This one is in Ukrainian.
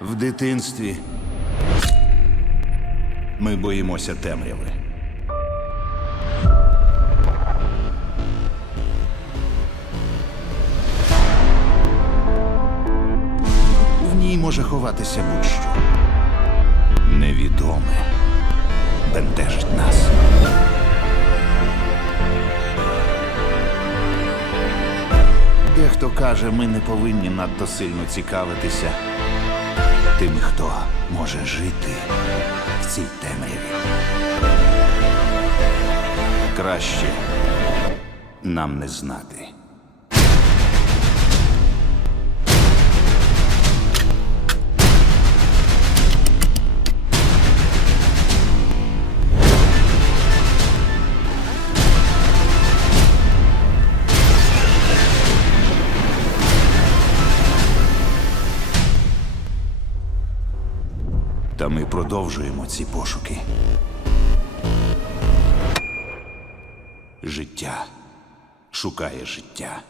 В дитинстві ми боїмося темряви. В ній може ховатися будь-що. Невідоме бентежить нас. Дехто каже, ми не повинні надто сильно цікавитися тими, хто може жити в цій темряві. Краще нам не знати. Та ми продовжуємо ці пошуки. Життя шукає життя.